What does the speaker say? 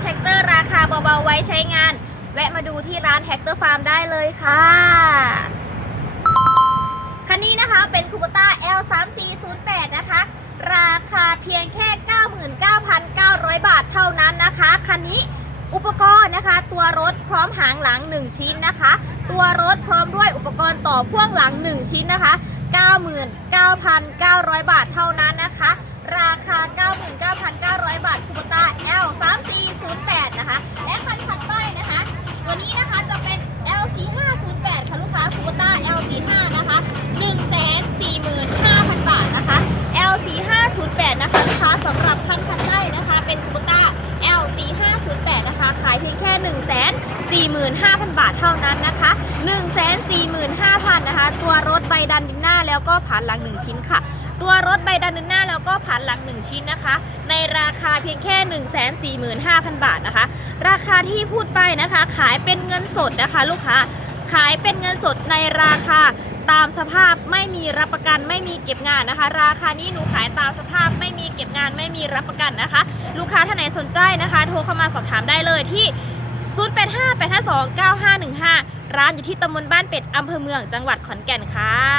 แท็กเตอร์ราคาเบาๆไว้ใช้งาน แวะมาดูที่ร้านแท็กเตอร์ฟาร์มได้เลยค่ะ คันนี้นะคะเป็นคูปต้า L3408 นะคะ ราคาเพียงแค่ 99,900 บาทเท่านั้นนะคะ คันนี้อุปกรณ์นะคะ ตัวรถพร้อมหางหลัง 1 ชิ้นนะคะ ตัวรถพร้อมด้วยอุปกรณ์ต่อพ่วงหลัง 1 ชิ้นนะคะ 99,900 บาทเท่านั้นนะคะ เพียงแค่ 145,000 บาทเท่านั้นนะคะ 145,000 นะคะ ตัวรถใบดันดินหน้าแล้วก็ผ่านหลัง 1 ชิ้นค่ะ ตัวรถใบดันดินหน้าแล้วก็ผ่านหลัง 1 ชิ้นนะคะ ในราคาเพียงแค่ 145,000 บาทนะคะ ราคาที่พูดไปนะคะ ขายเป็นเงินสดนะคะ ลูกค้าขายเป็นเงินสดในราคาตามสภาพไม่มีรับประกันไม่มีเก็บงานนะคะ ราคานี้หนูขายตามสภาพไม่ กานไม่มีรับประกันนะคะ ลูกค้าท่านไหนสนใจนะคะ โทรเข้ามาสอบถามได้เลยที่ 0858529515 ร้านอยู่ที่ตำบลบ้านเป็ดอำเภอเมืองจังหวัดขอนแก่นค่ะ